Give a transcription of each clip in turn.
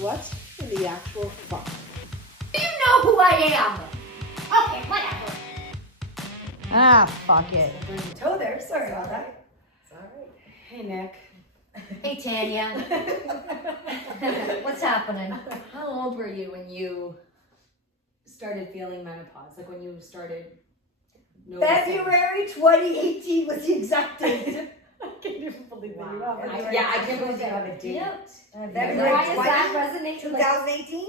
what's in the actual box. You know who I am. Okay, whatever. Ah, fuck it. Bring your toe there. Sorry about that. It's all right. Hey, Nick. Hey, Tanya. What's happening? How old were you when you started feeling menopause? Like when you started noticing? February 2018 was the exact date. I can't even believe that you Wow. have it. I can't believe you have a date. February Why does 20, that resonate? 2018?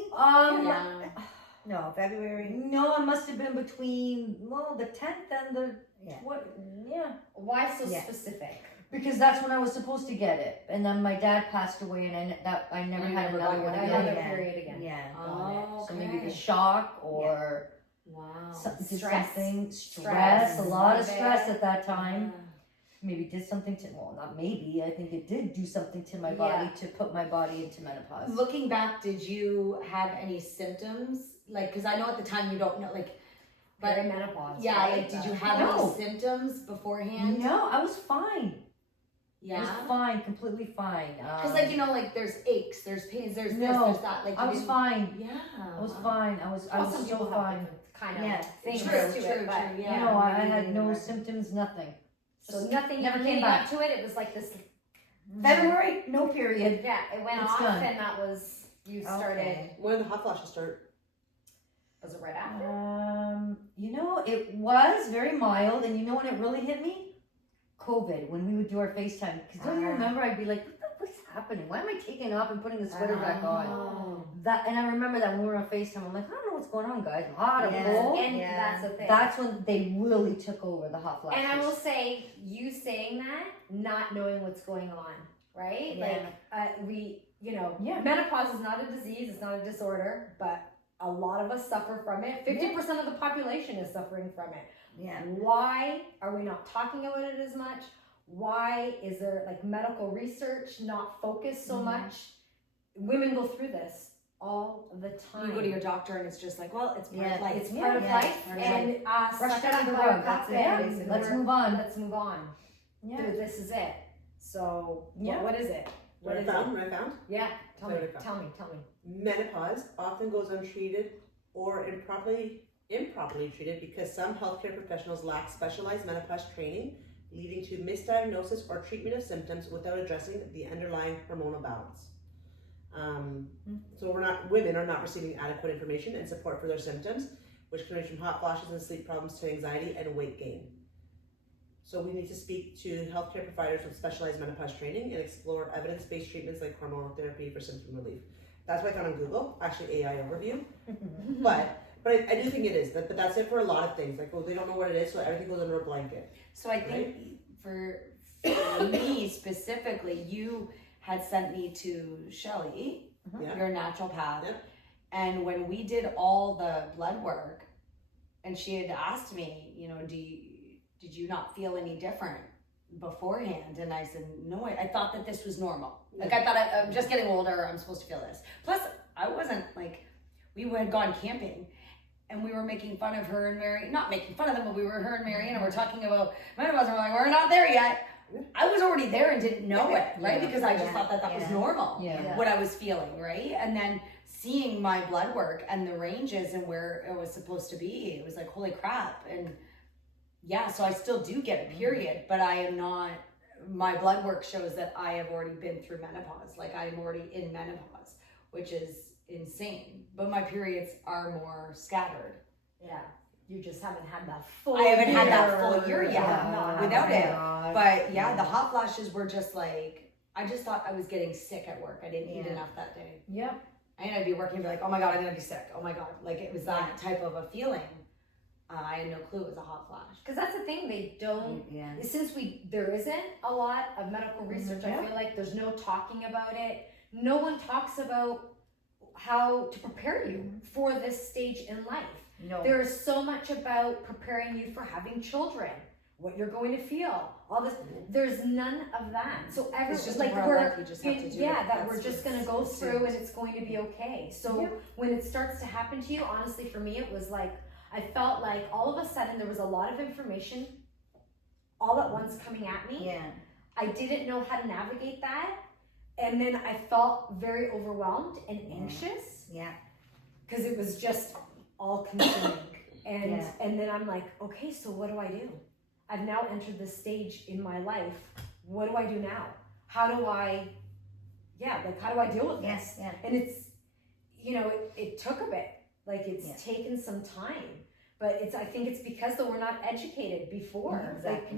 Yeah. No, February. No, it must have been between, well, the 10th and the, Yeah. yeah. Why so Yeah. specific? Because that's when I was supposed to get it. And then my dad passed away and I never You had never another got one your again. Another Yeah. period again. Yeah. Oh, So maybe the okay. shock or Wow. did Stress. something, Stress. a lot of Love stress it. at that time. Maybe did something to, well, not maybe, I think it did do something to my body to put my body into menopause. Looking back, did you have any symptoms? Like, because I know at the time you don't know, like, but Perimenopause. yeah, right? like, did you have No. any symptoms beforehand? No, I was fine. I was Yeah. fine, completely fine. Because, like, you know, like, there's aches, there's pains, there's this, No, there's that. Like, I you was didn't- fine. Yeah. I was wow. fine. I was Well, some so people have fine. different kind of Yeah. things True, to true, it, but true, yeah. No, I maybe had they no were- symptoms, nothing. so nothing Never came leading back. up to it. It was like this. February, no period. Yeah, it went It's off, done. and that was you started. Okay. When did the hot flashes start? Was it right after? You know, it was very mild, and you know when it really hit me? COVID, when we would do our FaceTime. Because don't you remember, I'd be like, what's happening? Why am I taking off and putting the sweater back on? Oh. That, and I remember that when we were on FaceTime, I'm like, I don't know what's going on, guys. I'm hot, I'm Yeah. cold. And Yeah. that's the thing. That's when they really took over the hot flashes. And I will say, you saying that, not knowing what's going on, right? Yeah. Like, Yeah. menopause is not a disease, it's not a disorder, but a lot of us suffer from it. 50% of the population is suffering from it. Yeah. Why are we not talking about it as much? Why is there like medical research not focused so much? Women go through this all the time. You go to your doctor and it's just like, well, it's part Yeah, of life. It's part of Yeah. life, Yeah. and Brush suck it it up under the by a rug. cup That's it, and basically. Let's move on. Let's move on. Yeah. This is it. So, Yeah. what is it? What is it? What I found? Yeah, tell me, What I found. tell me. Menopause often goes untreated or improperly treated because some healthcare professionals lack specialized menopause training, leading to misdiagnosis or treatment of symptoms without addressing the underlying hormonal balance. So women are not receiving adequate information and support for their symptoms, which can range from hot flashes and sleep problems to anxiety and weight gain. So we need to speak to healthcare providers with specialized menopause training and explore evidence-based treatments like hormonal therapy for symptom relief. That's what I found on Google, actually AI overview. but I do think it is, but that's it for a lot of things. Like, well, they don't know what it is, so everything goes under a blanket. So I think for me specifically, you had sent me to Shelley, Yeah. your naturopath, Yeah. and when we did all the blood work, and she had asked me, you know, did you not feel any different beforehand? And I said, no, I thought that this was normal. Like, I thought I'm just getting older, I'm supposed to feel this. Plus, I wasn't like, we had gone camping and we were making fun of her and Mary, not making fun of them, but her and Mary, and we're talking about menopause, and we're like, we're not there yet. I was already there and didn't know it, right? Yeah. Because I just thought that was normal, Yeah. what I was feeling, right? And then seeing my blood work and the ranges and where it was supposed to be, it was like, holy crap. And yeah, so I still do get a period, but I am not, my blood work shows that I have already been through menopause. Like, I'm already in menopause, which is insane. But my periods are more scattered. Yeah, you just haven't had that full I haven't had that year. full year yet Yeah. without Oh my it. God. But yeah, the hot flashes were just like, I just thought I was getting sick at work. I didn't eat Yeah. enough that day. Yep. And I'd be working and be like, oh my God, I'm gonna be sick. Oh my God. Like, it was that type of a feeling. I had no clue it was a hot flash. Because that's the thing, they don't, Yeah. since there isn't a lot of medical research, I feel like there's no talking about it. No one talks about how to prepare you for this stage in life. No. There is so much about preparing you for having children, what you're going to feel, all this. There's none of that. So It's just like a part of life, you just have to do yeah, it. that we're That's just what's gonna go through assumed. and it's going to be okay. So when it starts to happen to you, honestly, for me, it was like I felt like all of a sudden there was a lot of information all at once coming at me. Yeah. I didn't know how to navigate that. and then I felt very overwhelmed and anxious Yeah. because it was just all consuming. And Yeah. and then I'm like, okay, so what do I do? I've now entered this stage in my life. What do I do now? How do I deal with Yes. this? Yeah. And it's, it took a bit. Like it's Yeah. taken some time, but I think it's because though we're not educated before. Exactly,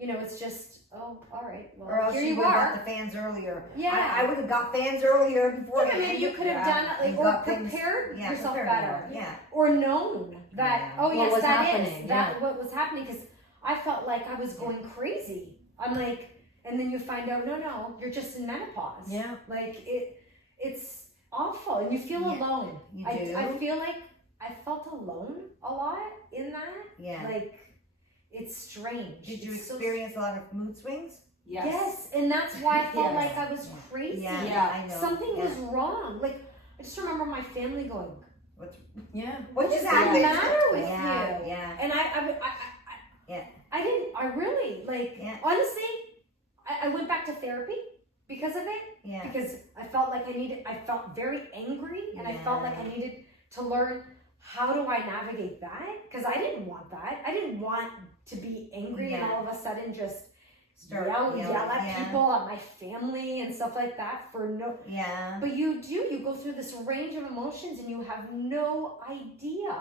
It's just, oh, all right, well, Or else here you you would have are. got the fans earlier. Yeah. I would have got fans earlier before. Yeah, maybe you could have done it, You or got things- prepared yeah, yourself prepared better. more, yeah. Or known that, Yeah. oh What yes, was that happening, is what was happening, because I felt like I was going crazy. I'm like, and then you find out, no, you're just in menopause. Yeah. Like it's awful, and you feel Yeah, alone. you do. I feel like I felt alone a lot in that. Yeah. Like it's strange. Did you It's so experience a lot of mood swings? Yes, and that's why I felt Yes. like I was crazy. Yeah, Yeah. I know. Something yeah. was wrong. Like I just remember my family going, Yeah. "What What is just the happened? matter with Yeah, you?" yeah. And Yeah. I didn't. I really Yeah. honestly, I went back to therapy because of it. Yeah. Because I felt like I felt very angry, and I felt like I needed to learn how do I navigate that, because I didn't want that. I didn't want to be angry and Yeah. all of a sudden just Start yell yelling, at yeah. people, at my family and stuff like that for no. Yeah. But you go through this range of emotions and you have no idea,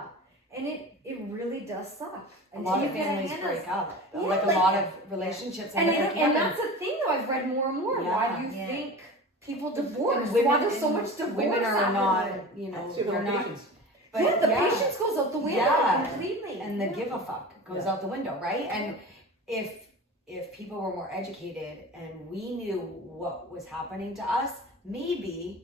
and it really does suck. A lot you of get a families hand break of- up. Yeah, Like a like- lot of relationships. And end up that's the thing though. I've read more and more. Why do you Yeah. think people divorce? And women- Why there's so much divorce? Women are happening? not, they're not. But the patience goes out the window completely. And the give a fuck goes out the window, right? And if people were more educated and we knew what was happening to us, maybe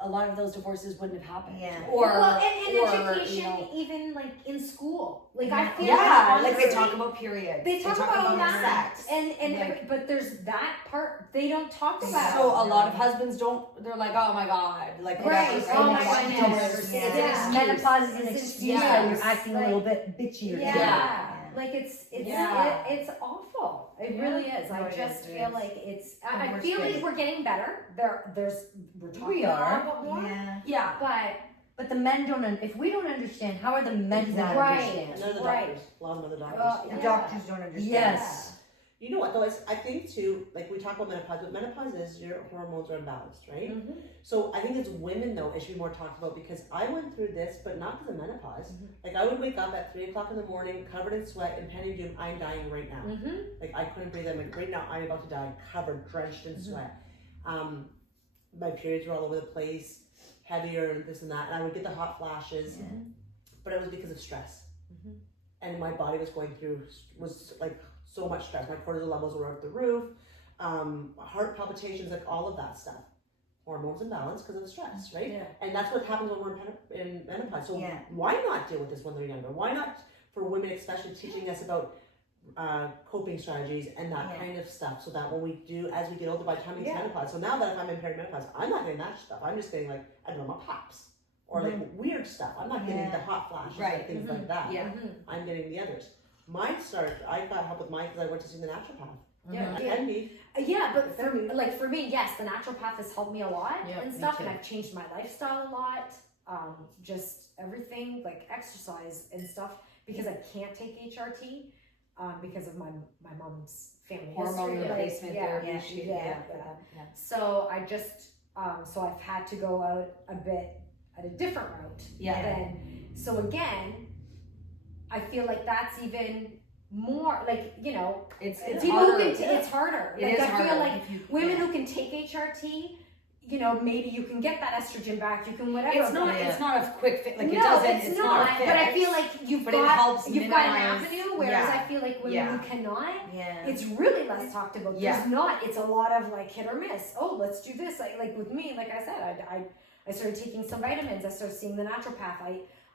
a lot of those divorces wouldn't have happened. Yeah. Or education, even like in school, like I feel like they honestly, talk about periods. They talk about that, sex. and but there's that part they don't talk about. So a lot of husbands don't. They're like, oh my god, like Right. that's just Oh so my much. goodness. Don't Yeah. understand. It's It's an Yeah. excuse. Menopause is an It's excuse yes. that you're acting Like- a little bit bitchier. Yeah. Yeah. Like it's Yeah. it's awful. It really is. No, I it just is, feel it like it's. And I we're feel like scared. we're getting better. We're talking We a are. lot more. Yeah. Yeah. But the men don't. If we don't understand, how are the men going to Right. understand? And they're the Right. doctors. A lot of them are the doctors. Well, The Yeah. doctors don't understand. Yes. You know what though? I think too, like we talk about menopause, but menopause is your hormones are imbalanced, right? Mhm. So I think it's women though, it should be more talked about, because I went through this, but not because of menopause. Like I would wake up at 3:00 in the morning, covered in sweat and penny doom. I'm dying right now. Mhm. Like I couldn't breathe. I'm like, right now I'm about to die, covered, drenched in sweat. My periods were all over the place, heavier and this and that, and I would get the hot flashes, but it was because of stress. And my body was going through was like so much stress. My cortisol levels were out the roof, heart palpitations, like all of that stuff. Hormones imbalance because of the stress, right? Yeah. And that's what happens when we're in menopause. So Yeah. why not deal with this when they're younger? Why not, for women especially, teaching us about coping strategies and that Yeah. kind of stuff, so that when we do, as we get older, by the time we get Yeah. menopause. So now that if I'm in perimenopause, I'm not getting that stuff. I'm just getting like, I don't know, my pops or like weird stuff. I'm not getting Yeah. the hot flashes Right. and things like that. Yeah. I'm getting the others. Mine started, I got help with mine because I went to see the naturopath. Yeah. And me. Yeah, but for me, yes, the naturopath has helped me a lot Yeah, and me stuff, too. and I've changed my lifestyle a lot. Just everything, like exercise and stuff, because I can't take HRT because of my mom's family Hormone history. replacement therapy. Yeah. So I just so I've had to go out a bit at a different route. Yeah. Then so again, I feel like that's even more like It's people harder. who can it's harder. It Like, is I harder. feel like women who can take HRT, maybe you can get that estrogen back. You can whatever. It's not. but- It's not a quick fix. Like no, it doesn't. it's not. not. a But I fix. feel like you've But it got helps got an minimize- avenue. Whereas yeah. I feel like women Yeah. who cannot, Yeah. it's really less talked about. Yeah. There's not. It's a lot of like hit or miss. Oh, let's do this. Like with me, like I said, I started taking some vitamins. I started seeing the naturopath.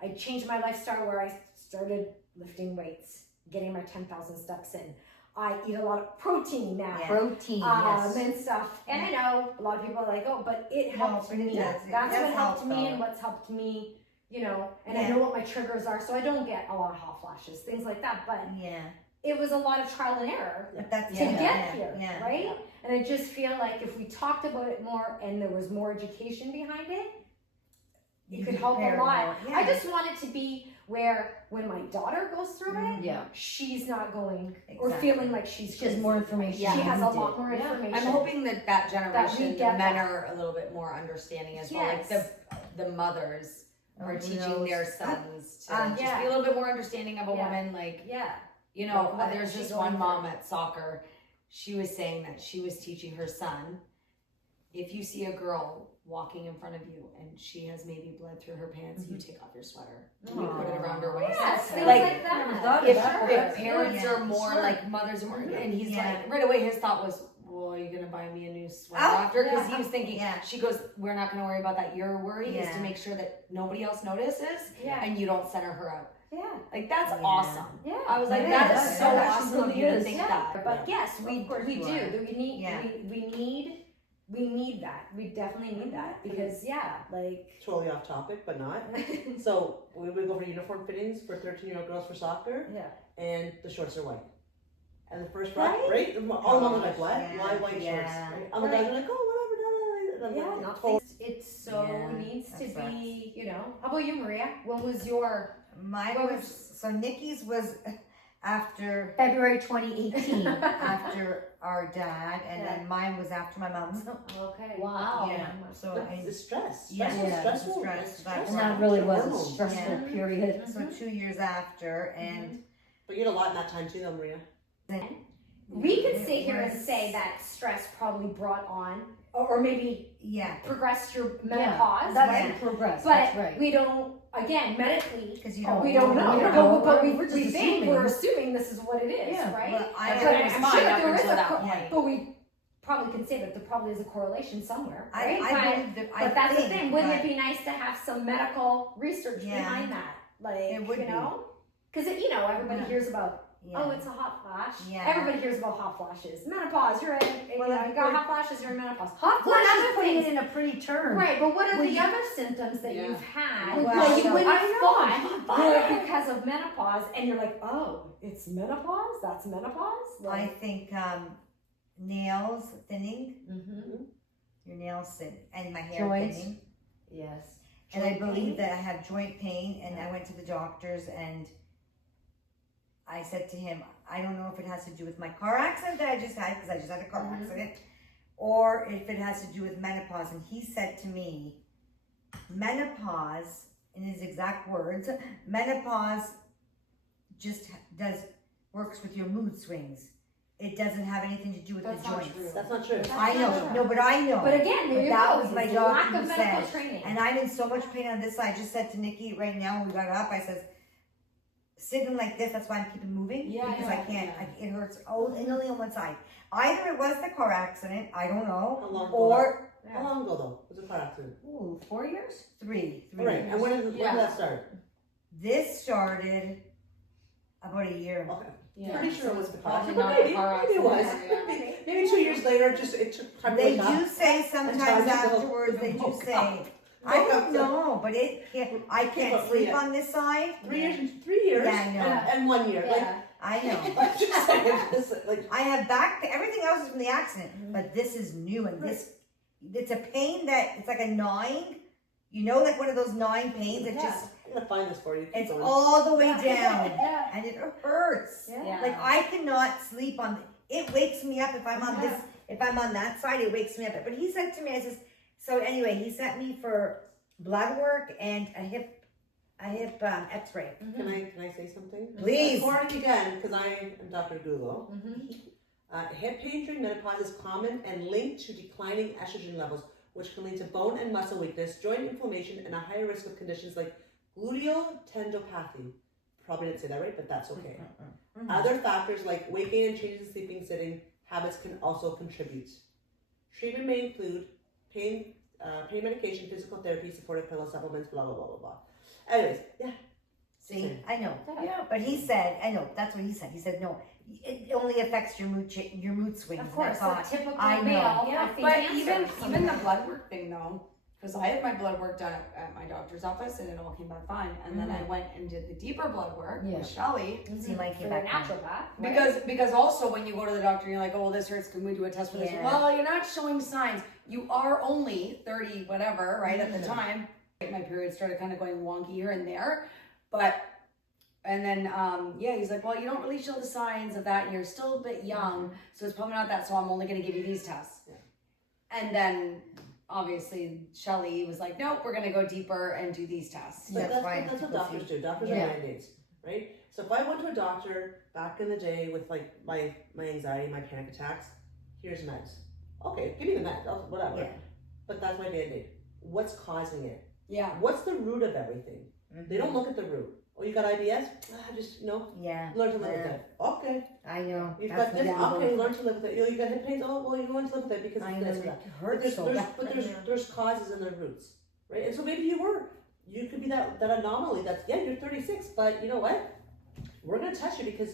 I changed my lifestyle where I started lifting weights, getting my 10,000 steps in. I eat a lot of protein now. Yeah. Protein, yes. And stuff. And I know a lot of people are like, oh, but it helped but it me. does. It That's does what helped help, me though. and what's helped me, and I Yeah. know what my triggers are, so I don't get a lot of hot flashes, things like that. But Yeah. it was a lot of trial and error But that's to yeah. get yeah. here, Yeah. right? And I just feel like if we talked about it more and there was more education behind it, it could help a prepare lot. more. Yeah. I just want it to be where when my daughter goes through it, Yeah. she's not going or Exactly. feeling like she's She has more information. Yeah. She than has you a lot did. more Yeah. information. I'm hoping that generation, the get men that. are a little bit more understanding as well. Yes. Like the mothers are Who teaching knows? their sons to just yeah. be a little bit more understanding of a Yeah. woman. Like, Yeah. you know, Like, what there's is she this going one mom through? at soccer. She was saying that she was teaching her son, if you see a girl walking in front of you and she has maybe blood through her pants, you take off your sweater and you put it around her waist. Yes, things Like, like that. never thought of If, that. if parents Yeah. are more Sure. like mothers are more, and he's Yeah. like, right away his thought was, well, are you gonna buy me a new sweater Oh, after? Because yeah. he was thinking, Yeah. she goes, we're not gonna worry about that. Your worry is Yeah. to make sure that nobody else notices Yeah. and you don't center her out. Yeah. Like, that's Yeah. awesome. Yeah. I was like, Yeah, that that- is so that actually awesome of really you to is. think Yeah. that. But yes, we Of course we you do. are. We need Yeah. we need that. We definitely need that because like Totally off topic, but not. So we would go for uniform fittings for 13-year-old girls for soccer, yeah. and the shorts are white. And the first Right? right? All the moms are like, what? Yeah. Why white Yeah. shorts? Right? All the guys are like, oh, whatever. Yeah, I'm not like, it's so Yeah, needs to that be, you know. How about you, Maria? When was your Mine What was, so Nikki's was after February 2018. after our dad, and Yeah. then mine was after my mom's. okay? Wow. Yeah. So But I, it's stress. Yeah, Stressful, yeah, stressful. stress. It's That's And stressful. that really was a Hormones. stressful Yeah. period. so 2 years after, and But you had a lot in that time too, though, Maria. then We could it sit here and was- say that stress probably brought on, or maybe yeah, progressed your Yeah, menopause, that's right? progress. But That's right. we don't. Again, medically, because you Oh, don't we don't know. we don't But, know. but We're just we think assuming. we're assuming this is what it is, Yeah. right? Well, I That's But what it was I'm mine sure up there is until a that co- point. But we probably can say that there probably is a correlation somewhere, right? I believe that. But that's think, the thing. Wouldn't but it be nice to have some medical research Yeah. behind that? Like, It would you be. know? Because, you know, everybody Yeah. hears about, Yeah. oh, it's a hot flash. Yeah. Everybody hears about hot flashes. Menopause, you're in, Well, you know, you got we're- hot flashes, you're in menopause. Hot Well, flashes, that's putting it in a pretty term. right, but what are Well, the you- other symptoms that Yeah. you've had? Well, that you so- wouldn't I have know. thought were because of menopause, and you're like, oh, it's menopause? That's menopause? I Like, think nails thinning, mm-hmm. your nails thin, and my hair Joints. thinning. Yes. And I Joint believe pain? that I have joint pain, and I went to the doctors, and I said to him, I don't know if it has to do with my car accident that I just had, because I just had a car Mhm. accident, or if it has to do with menopause. And he said to me, menopause, in his exact words, menopause just works with your mood swings. It doesn't have anything to do with That's the not joints. true. That's not true. That's I not know, true. no, but I know. But again, there But you that go. was my It's doctor lack who of medical said, training. And I'm in so much pain on this side. I just said to Nikki right now when we got up, I said, sitting like this, that's why I'm keeping moving. Yeah, because yeah, I can't, yeah. it hurts only on one side. Either it was the car accident, I don't know, How long ago? or Yeah. How long ago though? Was it a car accident? Ooh, 4 years? three All right. years. And when did Yeah. that start? This started about a year. Okay. Yeah. Pretty sure it was the car Probably accident. not Maybe, a car maybe it was. accident, yeah. Maybe 2 years later, it took time to They wake up. do say sometimes time to go. afterwards, they do Woke say, up. I Woke don't up. know, but I can't But sleep yeah. on this side. 3 years. 3 years. Yeah, I know. And 1 year. Yeah. I know. Like, just saying, like, I have back, everything else is from the accident, Mm-hmm. but this is new, and it's a pain that, it's like a gnawing, you know, like one of those gnawing pains that Yeah. just, I'm gonna find this for you. Keep it's going. all the way Yeah. down, Yeah. and it hurts. Yeah. Yeah. Like I cannot sleep on, it wakes me up if I'm on Yeah. this, if I'm on that side, it wakes me up. But he said to me, I says, so anyway, he sent me for blood work and a hip x-ray. Can I say something? Please. According again, because I am Dr. Google, Mm-hmm. hip pain during menopause is common and linked to declining estrogen levels, which can lead to bone and muscle weakness, joint inflammation, and a higher risk of conditions like gluteal tendinopathy. Probably didn't say that right, but that's okay. Other factors like weight gain and changes in sleeping sitting habits can also contribute. Treatment may include pain medication, physical therapy, supportive pillow supplements, blah blah blah blah blah. Anyways, yeah. See, I know. Yeah. But he said, I know, that's what he said. He said, no, it only affects your mood swings. Of course, And I a thought, typical I know. male. Yeah, I think But cancer even the sometimes. blood work thing though, because I had my blood work done at my doctor's office and it all came back fine. And then I went and did the deeper blood work with Shelly. See, like, For the naturopath. Because also when you go to the doctor, you're like, oh, this hurts. Can we do a test for this? Yeah. Well, you're not showing signs. You are only 30, whatever, right, at the time. My period started kind of going wonky here and there. And then, he's like, well, you don't really show the signs of that. And you're still a bit young. So it's probably not that. So I'm only going to give you these tests. Yeah. And then, obviously, Shelly was like, nope, we're going to go deeper and do these tests. But That's why that's what doctors do. Doctors are band-aids, right? So if I went to a doctor back in the day with like my anxiety, my panic attacks, here's meds. Okay, give me the meds, whatever. Yeah. But that's my band-aid. What's causing it? Yeah. What's the root of everything? They don't look at the root. Oh, you got IBS? Just Yeah. learn to live with it. Okay. I know. You've That's got this. what Okay, learn to live with it. You got hip pains. Oh, well, you learn to live with it because I of know. this. It or that. hurts so bad. But there's causes and there's roots, right? And so maybe you could be that anomaly that's, you're 36, but you know what? We're going to test you because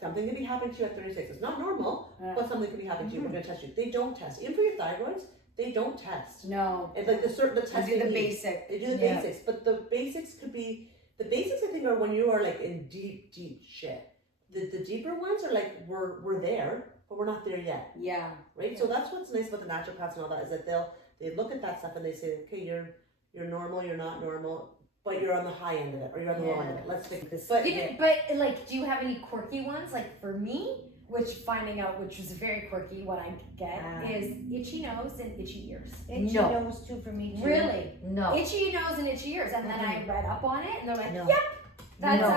something could be happening to you at 36. It's not normal, but something could be happening to you. We're going to test you. They don't test. Even for your thyroids, they don't test. No. It's like the They testing. do the basic. They do the basics, but the basics could be, the basics I think are when you are like in deep, deep shit. The deeper ones are like, we're there, but we're not there yet. Yeah. Right? So that's what's nice about the naturopaths and all that is that they look at that stuff and they say, okay, you're normal, you're not normal, but you're on the high end of it, or you're on the low end of it. Let's fix this. But like, do you have any quirky ones? Like for me, which was very quirky, what I get is itchy nose and itchy ears. Itchy nose too for me too. Really? No. Itchy nose and itchy ears. And then I read up on it and they're like, No. yep. That's No,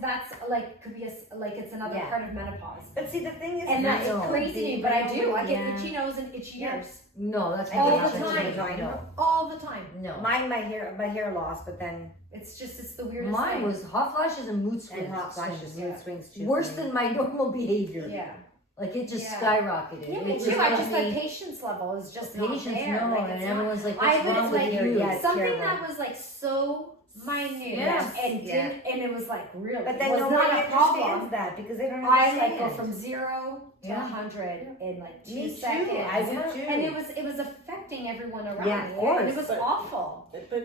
that's like could be it's another part of menopause. But see, the thing is, And that's No. crazy to me, but I do. I get Yeah. itchy nose and itchy ears. No, that's All not the what time. I know. All the time. No. my hair loss, but then It's the weirdest Mine thing. was hot flashes and mood swings. and hot flashes, mood swings too. Worse than my normal behavior. Yeah. Like it just Yeah. skyrocketed. Yeah, It me was too. I just like my patience level is just not patience, there. no, Like, and it's everyone's like, I what's would wrong with like you? Yeah, it's something terrible. that was like so minute Yes, and yeah. and it was like really But then was nobody not a understands problem. that because they don't I understand. like go from 0 to Yeah. 100 in like 2 Me too. seconds. I would too. And it was affecting everyone around Yeah, me. of course. And it was But- awful. But the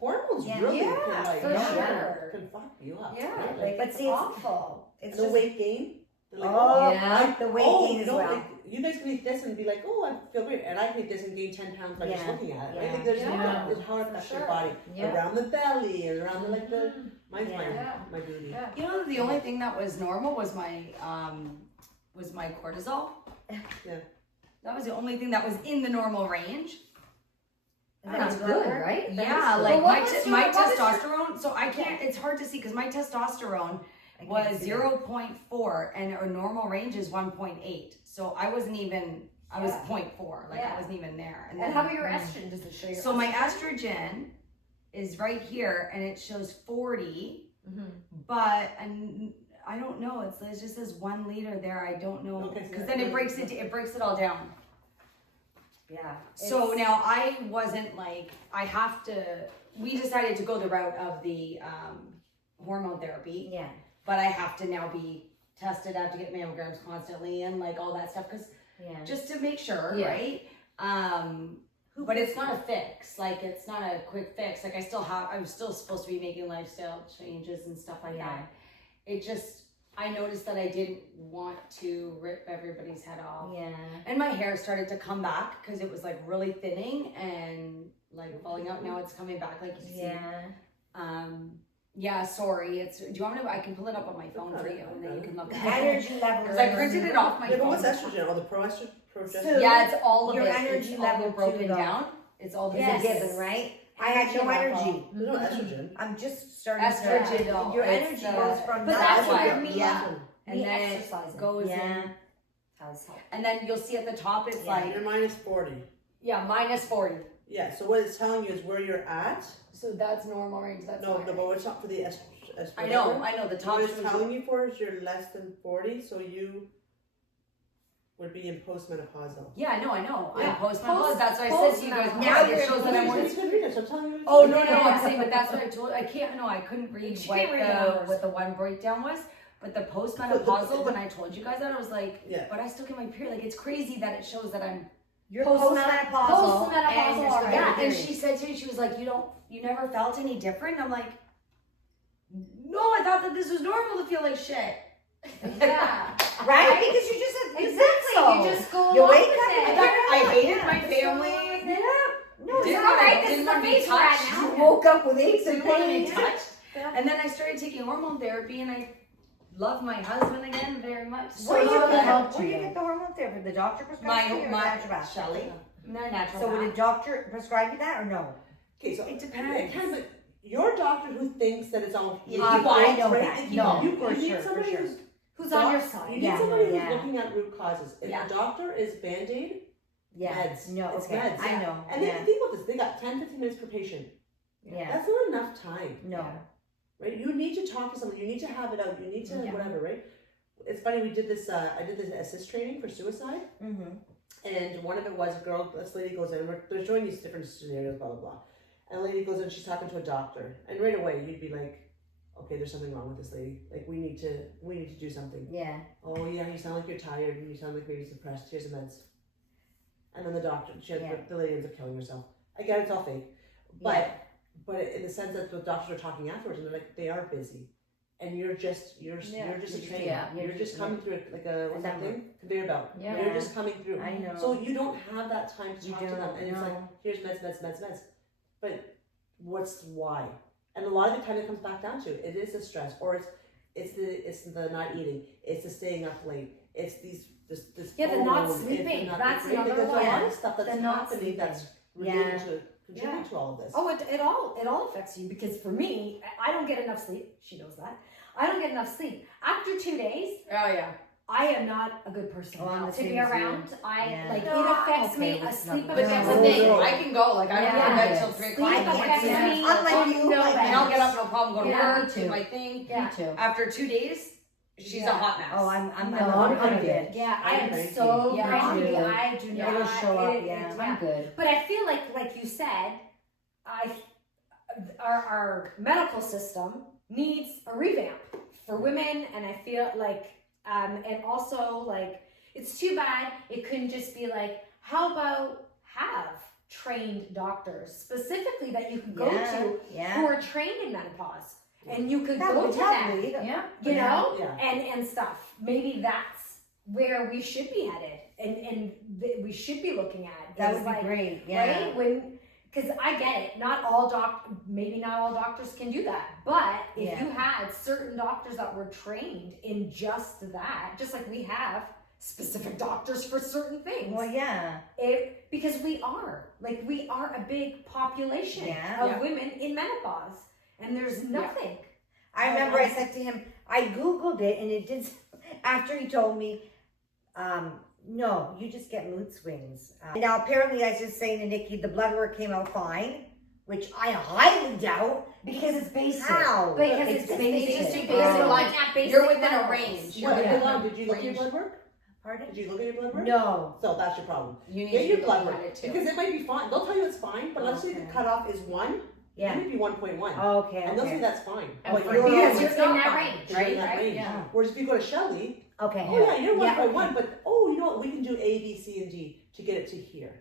hormones Yeah. really Yeah, can like for sure. can fuck you up. Yeah, right? like But it's see, it's- awful. It's the just, weight gain. They're like, oh, Yeah. the weight gain as no, well. like, you guys can eat this and be like, oh, I feel great, and I can eat this and gain 10 pounds by just Yeah. looking at it. Right? Yeah. Like there's Yeah. there's how it affects your sure. body Yeah. around the belly and around the like the mine's Yeah. my booty. Yeah. You know, the only thing that was normal was my cortisol. Yeah. That was the only thing that was in the normal range. That's good, right? Yeah, good. like But what my was your- my what was your- testosterone. So I can't. It's hard to see because my testosterone I can't was see 0.4 and our normal range is 1.8. So I wasn't even. I was Yeah. 0.4. Like Yeah. I wasn't even there. And how about your estrogen? Does it show your So my estrogen is right here and it shows 40, but and I don't know. It just says 1 liter there. I don't know Okay, so because then it breaks it all down. Yeah. So now I wasn't like, we decided to go the route of the hormone therapy, Yeah. but I have to now be tested. I have to get mammograms constantly and like all that stuff because Yeah. just to make sure, Yeah. right? But it's not a fix. Like it's not a quick fix. Like I'm still supposed to be making lifestyle changes and stuff like that. It just, I noticed that I didn't want to rip everybody's head off. Yeah. And my hair started to come back because it was like really thinning and like falling out. Now it's coming back like you see. Yeah. Yeah, sorry. Do you want me to, I can pull it up on my phone for you and then you can look at it. Energy level. Because I printed it off my Yeah, but phone. what's estrogen? Oh, the progesterone. So- Yeah, it's all of Your it. energy It's level all broken too, though. down. It's all It's Yes. a given, right? I had no Energy level. energy. There's no estrogen. I'm just starting Estrogen. to. Your It's energy the- goes from. But not that's to- what why. I mean. Yeah. And Me then it exercising. goes Yeah. in. Has helped. And then you'll see at the top it's Yeah. like, Your minus 40. yeah, minus 40. Yeah. So what it's telling you is where you're at. So that's normal range. That's No, fine. but what's up for the estrogen? I know. The top What it's shows telling you for is you're less than 40, so you would be in postmenopausal. Yeah, I know. Yeah. I'm postmenopausal. That's what I said to you guys. Postmenopausal. Now It you're shows that I'm It's working. good reading, so I'm telling you. Oh no, I'm saying, but that's what I told. I can't. No, I couldn't read She what can't read the numbers. what the one breakdown was. But the postmenopausal, when I told you guys that, I was like, Yeah. but I still get my period. Like it's crazy that it shows that I'm You're Postmenopausal. postmenopausal. Postmenopausal. and she said to me, she was like, you never felt any different? I'm like, no, I thought that this was normal to feel like shit. Yeah. Right? Because you just said Exactly. so. You just go You along wake with up it. and I hated Yeah, my just go family. along with it. No, It's Didn't all wanna- right. This didn't is wanna the be phase we're at touched. now. You woke up with aches and Didn't want to be pains. touched. And then I started taking hormone therapy, and I love my husband again very much. Where do you What get helped where do you you? get the hormone therapy? The doctor prescribed you or my naturopath? Shelly. No, natural. So would a doctor prescribe you that or no? Okay, so It depends. but your doctor who thinks that it's all I know right? that. If No, you for need sure, for somebody sure. Who's on your You side? need Yeah, somebody who's yeah. looking at root causes. If Yeah. the doctor is Band-Aid, Yeah. meds. No, It's okay. meds. I know. and Yeah. then think about this, they got 10-15 minutes per patient. Yeah. That's not enough time, No. right? You need to talk to someone, you need to have it out, you need to whatever, right? It's funny, we did this, I did this assist training for suicide, Mm-hmm. and one of it was a girl, this lady goes in, they're showing these different scenarios, blah, blah, blah. And a lady goes in, she's talking to a doctor, and right away you'd be like, okay, there's something wrong with this lady. Like, we need to do something. Yeah. Oh yeah, you sound like you're tired, and you sound like maybe depressed. Here's the meds. And then the doctor, the lady ends up killing herself. Again, it's all fake, but in the sense that the doctors are talking afterwards, and they're like, they are busy, and you're just a train. yeah, You're just coming through it like a what's that number. thing? Conveyor belt. Yeah. You're just coming through. I know. So you don't have that time to You talk to them, don't, and it's like, no. here's meds. But what's why? And a lot of it kind of comes back down to it is the stress, or it's the not eating, it's the staying up late, it's this Yeah, the not phone, it's sleeping. not That's sleeping. another There's a lot one. of stuff that's The not happening sleeping. that's Yeah. related to contribute to all of this. Oh, it all affects you, because for me, I don't get enough sleep. She knows that. I don't get enough sleep. After 2 days, Oh yeah. I am not a good person Oh, I'm the to same be as you. around. Yeah. Like No, it affects I'm me. okay A with sleep not- But that's the No. thing. I can go. Like I don't go to Yeah. bed till 3 Sleep o'clock. affects Yeah. me. Unlike you, no like, And I'll way. get up, no problem, go to Yeah, work, me do too. my thing. Yeah. Me too. After 2 days, she's a hot mess. Oh, I'm No, I'm I'm good. Yeah, I I'm am cranky. so Yeah, cranky. I'm I do not. It'll show up, it- yeah. I'm good. But I feel like you said, our medical system needs a revamp for women, and I feel like, and also like it's too bad it couldn't just be like, how about have trained doctors specifically that you could go to who Yeah. are trained in menopause, and you could That go would to help them, me. Yeah. you know, Yeah. and stuff. Maybe that's where we should be headed, and we should be looking at. That is would be like, great. Yeah. right? Because I get it, maybe not all doctors can do that, but if Yeah. you had certain doctors that were trained in just that, just like we have specific doctors for certain things, Well, yeah. because we are a big population Yeah. of women in menopause, and there's nothing. I remember I said to him, I Googled it and it did, after he told me, no, you just get mood swings. Now, apparently, I was just saying to Nikki, the blood work came out fine, which I highly doubt because it's basic. How? Because It's it's basic. just Oh. You're within a range. You're What, within hold on, a did you look at your range. blood work? Pardon? Did you look at your blood work? No. So that's your problem. You need Get to your be blood looking work at it too. because it might be fine. They'll tell you it's fine, but let's say the Okay. cutoff is 1. Yeah. It might be 1.1. Okay. And they'll say Okay. that's fine. And But for you're you, wrong. Because you're it's in not that fine. range, You're in right? that Right? range. Yeah. Whereas if you go to Shelly, Okay. oh yeah, you're Yeah, 1.1, okay. but oh, you know what? We can do A, B, C, and D to get it to here.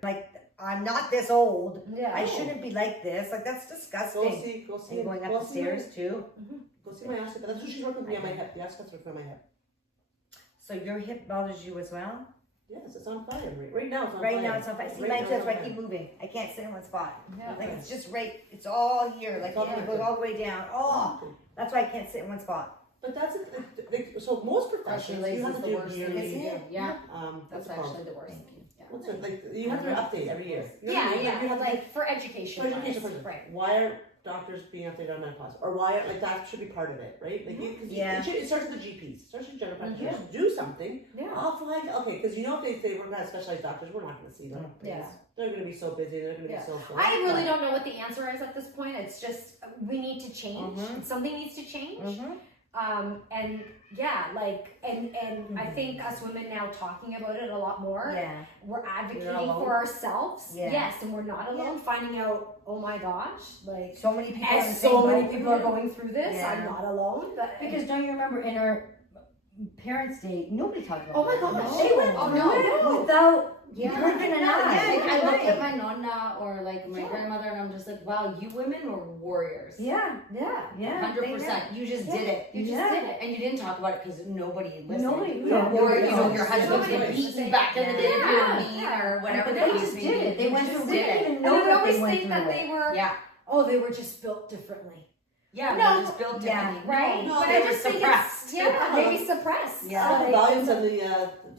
I'm not this old. Yeah. I shouldn't be like this. Like, that's Go disgusting. see, go see. And going up go the see my- stairs, too. Go see my ass. That's what she's working with me on my hip. The ass cuts work on my hip. So your hip bothers you as well? Yes, it's on fire. Right now, it's on fire. Right now, it's on fire. See, Right mine now, says it's where on I keep fire. moving. I can't sit in one spot. Yeah. Like, it's just right, it's all here. Like, It's all it goes connected. all the way down. Oh, that's why I can't sit in one spot. But that's so most Pressure professions lace you have is to the do worst yearly. thing you do. Yeah, What's that's it called? actually the worst. Yeah. What's it like? You have to update every year. You know what I Yeah, mean? yeah, You have to like for education. for education wise, purposes. right? Why are doctors being updated on menopause, or why like that should be part of it, right? Like, Yeah. it starts with the GPs, it starts with general practitioners. Do something. Yeah. I'll flag. Okay, because you know if they say we're not specialized doctors, we're not going to see them. Yeah. because they're going to be so busy. They're going to Yeah. be so full. I really But- don't know what the answer is at this point. It's just we need to change. Something needs to change. And yeah, like and I think us women now talking about it a lot more. Yeah. We're advocating alone. for ourselves. Yeah. Yes, and we're not alone. Finding out, oh my gosh, like So many people. in the as same so many boat. people are going through this, Yeah. I'm not alone. But Because don't you remember in our Parents' Day, nobody talked about Oh my that. gosh, No. she went Oh, through no. it. Without Yeah. blinking an eye. Like, I look Right. at my nonna or like my grandmother and I'm just like, wow, you women were warriors. Yeah, Yeah. yeah. 100%. You just did it. You just Yeah. did it. And you didn't talk about it because nobody listened. Nobody. No, Or, you know, no. your husband Nobody would beat listened. you back in the day if you were Yeah. mean or whatever But the they case just may did be. it. They You went just through did it. it. Even And know they would that always they went think through that it. they were, Yeah. oh, they were just built differently. Yeah, No, they just built yeah, differently. Right? No, But they I were just think suppressed. yeah, maybe suppressed. Yeah. The Like, volumes of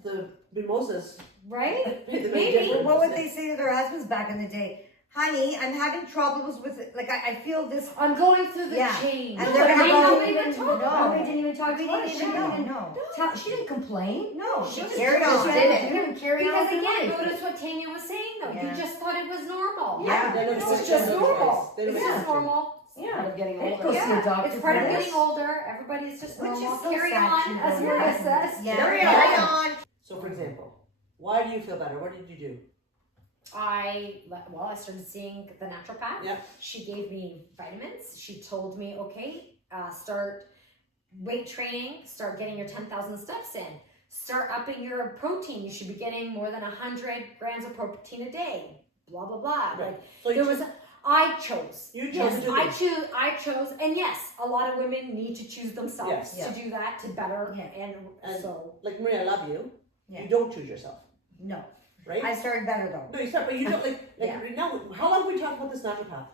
the mimosas. right? made the big Maybe. difference. What would they say to their husbands back in the day? Honey, I'm having troubles with it. Like, I feel this. I'm going through the Yeah. change. And No, they're but gonna they go- don't even even talk talk. about They it. didn't even talk We about it. didn't She even didn't know. even she didn't complain. No, She just just carried just on. did it. She didn't carry on Because with her again, life. notice what Tanya was saying though. Yeah. You just thought it was normal. Yeah. They don't This choice, is they just don't choice. normal. They don't This have is to. normal. Part of getting They older. go see a Yeah, doctor it's for part of this. getting older. Everybody's just Which normal. is so Carry sad, on, she as goes, Maria yeah. says. Yeah. Carry Carry on. on. So, for example, why do you feel better? What did you do? I started seeing the naturopath. Yeah. She gave me vitamins. She told me, okay, start weight training, start getting your 10,000 steps in, start upping your protein. You should be getting more than 100 grams of protein a day. Blah blah blah. Right. Like So there was, I chose. You chose Yes, to do I chose, and yes, a lot of women need to choose themselves Yes. to do that to better, Yeah. and so like Maria, I love you. Yeah. You don't choose yourself, No. right? I started better though. No, you start, but you don't like Yeah. right now. How long have we talked about this naturopath?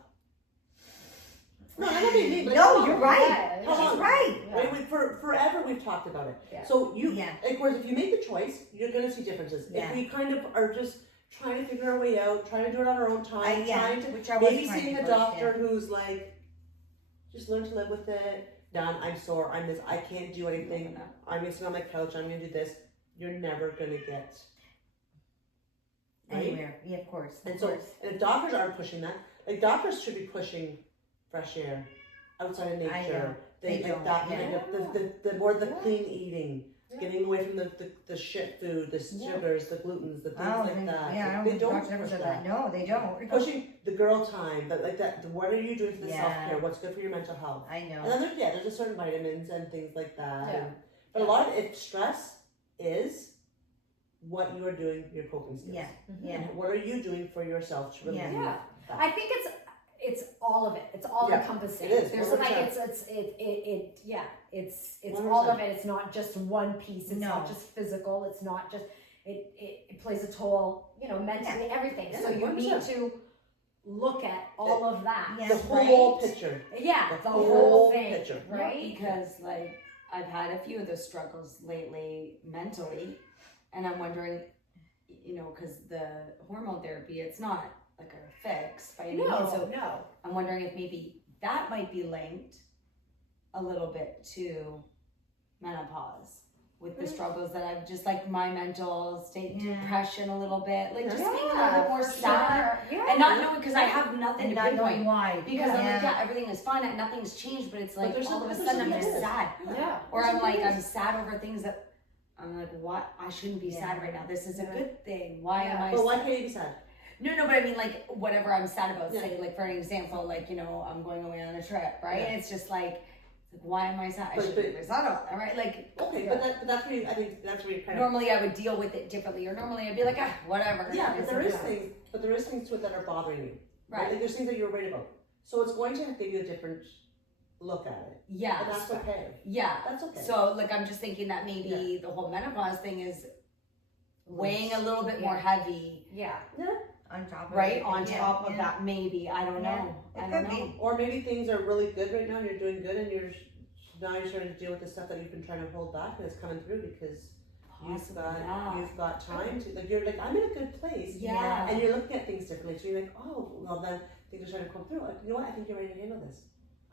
No, I'm not being mean. But No, how you're long? right. Yeah, How long? She's right. Right, forever we've talked about it. Yeah. So you, Yeah. of course, if you make the choice, you're going to see differences. Yeah. If we kind of are just trying to figure our way out, trying to do it on our own time, trying to which I was maybe trying seeing to a first, doctor who's like, just learn to live with it. Done. I'm sore. I'm this. I can't do anything. I'm gonna sit on my couch. I'm gonna do this. You're never gonna get. Yeah. Right? Anywhere. Yeah, of course. And Of so, course. and if doctors aren't pushing that, like doctors should be pushing fresh air, outside of I know. nature, They things like don't, that. yeah. Kind of the more the clean eating, getting away from the shit food, the sugars, the glutens, the things like that. Yeah, I Like, don't they think don't doctors ever push said that. that. No, they don't. Pushing the girl time, but like that. What are you doing for the Yeah. self care? What's good for your mental health? I And know. then there's a certain vitamins and things like that. Yeah. But a lot of it, stress is what you are doing, your coping skills. Yeah. Yeah. And what are you doing for yourself to relieve Yeah. that? I think it's all of it. It's all Yeah, encompassing. it is, There's 100%. like it's 100%. all of it. It's not just one piece. It's No. not just physical. It's not just it plays a toll, mentally, everything. Yeah, So you need 100%. to look at all of that. Yeah. The right? whole picture. Yeah, The the whole whole thing. picture. Right? Because like I've had a few of those struggles lately mentally, and I'm wondering, because the hormone therapy, it's not like a fix by any means. So no. I'm wondering if maybe that might be linked a little bit to menopause with the struggles that I've just like my mental state, Yeah. depression a little bit, like just Yeah, being a little bit more for sad sure. Yeah. and not knowing because I have nothing And to not pinpoint. knowing why. Because I'm like, Yeah. yeah, everything is fine and nothing's changed, but it's like there's all of a something- sudden I'm there's just something sad. Yeah. Or I'm There's like, something I'm sad over things that I'm like, what? I shouldn't be Yeah. sad right now. This is a Yeah. good thing. Why am I But why sad? can't you be sad? No, but I mean, like, whatever I'm sad about, Yeah. say, like, for an example, like, I'm going away on a trip, right? Yeah. It's just like, why am I sad? I But- shouldn't be sad about that, right? Like, Okay, but that's where I think that's where you're kind of. normally I would deal with it differently, or normally I'd be like, whatever. Yeah, but It's there is okay. things to it that are bothering you. Right. Like there's things that you're worried about. So it's going to give you a different look at it. Yeah. And that's okay. Yeah. That's okay. So, like, I'm just thinking that maybe the whole menopause thing is weighing a little bit more heavy, Yeah. On top of right? it. On Yeah, top of yeah. that, maybe. I don't Yeah, know. it I don't could be. know. Or maybe things are really good right now and you're doing good and now you're starting to deal with the stuff that you've been trying to hold back and it's coming through because Possibly, yeah. you've got time to like you're like I'm in a good place. Yeah. And you're looking at things differently. So you're like, oh well then things are starting to come through. Like, you know what, I think you're ready to handle this.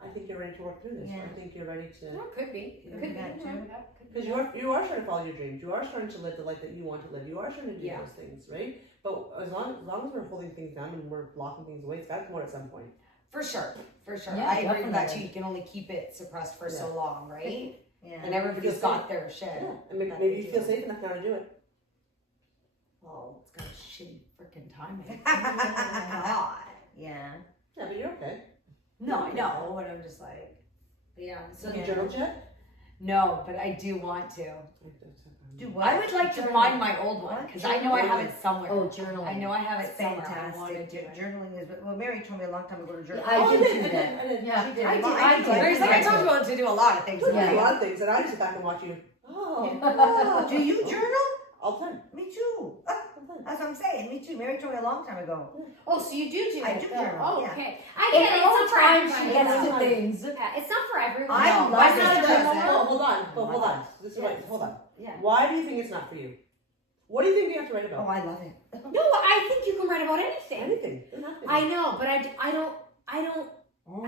I think you're ready to work through this. Yeah. I think you're ready to No, it could be. Yeah, It could be. that too. Yeah, could be. because you are starting to follow your dreams. You are starting to live the life that you want to live. You are starting to do those things, right? But as long as we're holding things down and we're blocking things away, it's got to come out at some point. For sure. For sure. Yeah, I agree with that definitely. too. You can only keep it suppressed for so long, right? Yeah. And everybody's Because got their shit. Yeah, and maybe, that maybe they you feel do. safe enough now to do it. Well, it's got shitty freaking timing. yeah. Yeah, but you're okay. No, I know, but I'm just like, yeah. So Have you journaled yet? No, but I do want to. Do what? I would like to find my old one because I know I have it somewhere. Oh, journaling. I know I have it somewhere. I want to Fantastic. do it. Journaling is, well, Mary told me a long time ago to journal. I Oh, do did, do I that. did. Yeah. She did. I did. Mary's like, I told you to do a lot of things. So Yeah. a lot of things, and I just sit back and watch you. Oh, Do you journal? all the time. Me too. That's what I'm saying. Me too. Mary told me a long time ago. Oh, so you do I it. do though. journal, Oh, yeah. okay. I In get it. her own It's not for time, she everyone. gets Yeah. to things. Yeah, it's not for everyone. I No, love my it. sister It does does. it. Hold on. Hold on. This is Yes. right. Hold on. Yeah. Why do you think it's not for you? What do you think you have to write Oh, about? I love it. No, I think you can write about anything. Anything. It doesn't have to be. I know, but I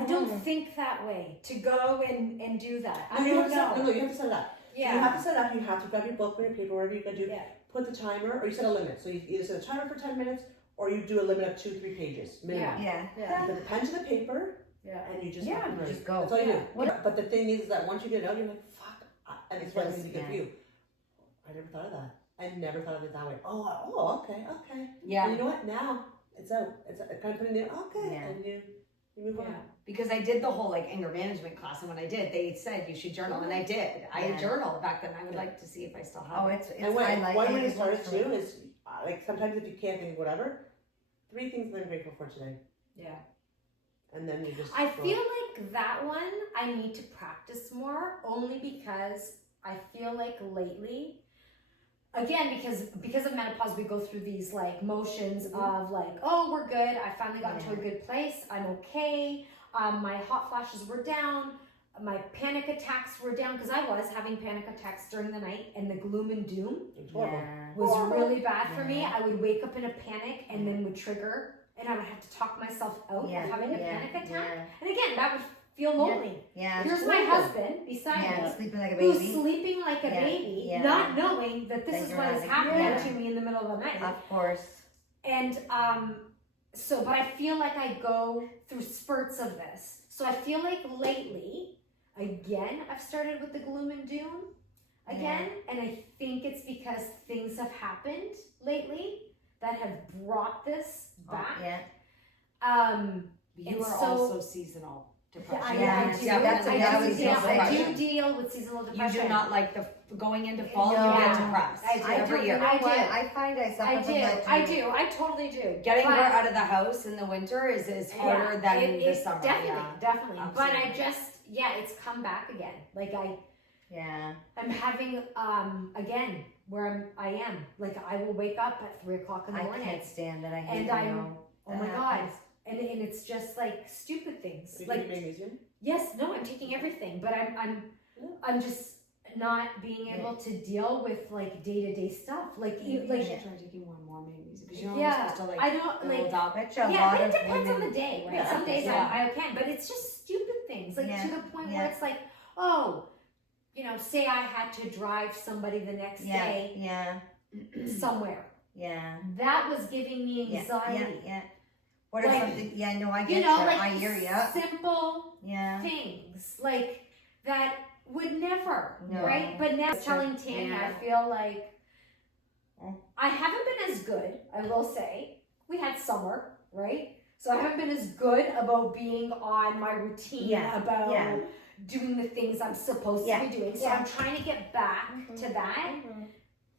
don't think that way to go and do that. No, I you don't have to know. set, no, you have to set it up. So you Yeah. have to set it up. You have to grab your book or your paper, whatever you're gonna do. Yeah. Put the timer, or you set a limit. So you either set a timer for 10 minutes, or you do a limit of 2-3 pages minimum. Yeah. Yeah. You put the pen to the paper, Yeah. and you just Yeah. fucking write. Just go. That's all you Yeah. do. But the thing is that once you get it out, you're like, fuck. And it's what Because, really good for yeah. you. I never thought of that. I never thought of it that way. Oh, okay. Yeah. And you know what? Now it's out. It's kind of putting there. Okay, Yeah. and you move on. Yeah. Because I did the whole like anger management class, and when I did, they said you should journal, and I did. I Yeah. journaled back then. I would like to see if I still have Oh, it. it's And when, I like one it. way to It start works it for me. too is like sometimes if you can't think of whatever, 3 things that I'm grateful for today, Yeah. and then you just. I go. feel like that one I need to practice more only because I feel like lately, again, because of menopause, we go through these like motions of like, oh, we're good. I finally got to a good place. I'm okay. My hot flashes were down. My panic attacks were down because I was having panic attacks during the night, and the gloom and doom It's horrible. Yeah. was Horrible. really bad for me. Yeah. I would wake up in a panic and then would trigger, and I would have to talk myself out Yeah. of having a Yeah. panic attack. Yeah. And again, that would feel lonely. Yeah. Here's my husband beside Yeah. me, Sleeping like a who's baby. sleeping like a Yeah. baby, Yeah. not knowing that this That is you're what is having- happening Yeah. to me in the middle of the night. Of course. And so, but I feel like I go through spurts of this. So I feel like lately, again, I've started with the gloom and doom again, and I think it's because things have happened lately that have brought this back. Yeah. You And are so- also seasonal depression. Yeah, I do. yeah, that's what I was gonna say. I do deal with seasonal You depression. do not like the going into fall. No. You get depressed I do. every year. I do. I find I suffer I from do. that too. I do. I totally do. Getting But- her out of the house in the winter is harder than the summer. Definitely, definitely. But I Absolutely. just, it's come back again. Like Yeah. I'm having again where I am. Like I will wake up at 3:00 in the I morning. can't stand that. I hate And to I'm- know Oh that my god. happens. And it's just like stupid things. Do you Like take magnesium? yes, no, I'm taking everything, but I'm just not being able to deal with like day-to-day stuff. Like You like should try taking one more magnesium because you're yeah, supposed to like I don't like build up. Bet you a yeah, lot but it of depends on women. the day, right? Yeah. Some days Yeah. I can, but it's just stupid things. Like Yeah. to the point Yeah. where it's like, oh, say I had to drive somebody the next Yeah. day Yeah. somewhere. Yeah. That was giving me Yeah. anxiety. Yeah. What if Like, something? Yeah. No, I You get know, you. like I hear you. simple Yeah. things like that would never, No. right? But now That's telling true. Tanya, Yeah. I feel like Mm. I haven't been as good, I will say. We had summer, right? So I haven't been as good about being on my routine, Yeah. about Yeah. doing the things I'm supposed Yeah. to be doing. So Yeah. I'm trying to get back to that,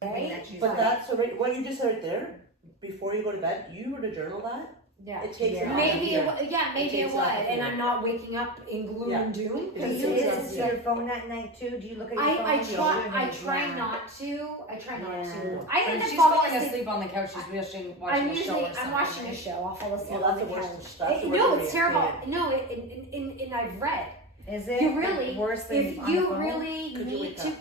right? That's usually- But that's so right. What you just said right there, before you go to bed, you were to journal that. Yeah. It takes Yeah. it off. Maybe Yeah. maybe it takes would, it off, and yeah. I'm not waking up in gloom Yeah. and doom. Do It's you just- listen to your phone at night too? Do you look at your phone? I Yeah. try not to. I try not Yeah. to. I But end if up she's falling falling asleep. asleep on the couch, she's watching I'm a show usually or something. I'm watching a show. I'll fall asleep Well, on that's the the couch. worst. That's the worst No, way it's to terrible. experience. No, in I've read Is it? you really worse than if on the you phone? really Could you need wake to up?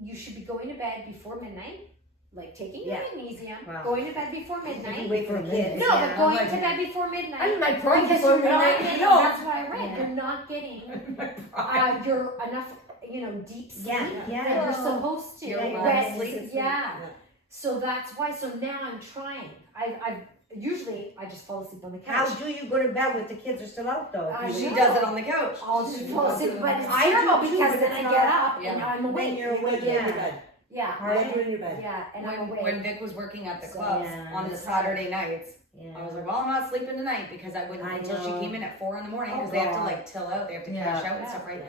you should be going to bed before midnight, like taking your Yeah. magnesium, Wow. going to bed before You midnight. wait for the kids. No, Yeah. but going I'm to like- bed before midnight. I'm in my prime because before you're not midnight. getting, No. that's what I read. Yeah. You're not getting you're enough, deep sleep Yeah, that yeah. you're supposed to. You're Rest, sleep. yeah. So that's why. So now I'm trying. I usually I just fall asleep on the How couch. do you go to bed with the kids are still out though? I She know. does it on the couch. I'll just fall asleep, but it's I do terrible too, because but then it's I not- get up and Yeah. I'm Then awake. you're You gotta awake. do it in your Yeah. bed. Yeah, You gotta do it in your bed. yeah, and I'm When awake. Vic was working at the So, clubs yeah. on the Saturday nights, Yeah. I was like, well, I'm not sleeping tonight because I wouldn't I until she know. came in at 4 in the morning because Oh, they have to God. like till out, they have to Yeah. cash out and stuff, right?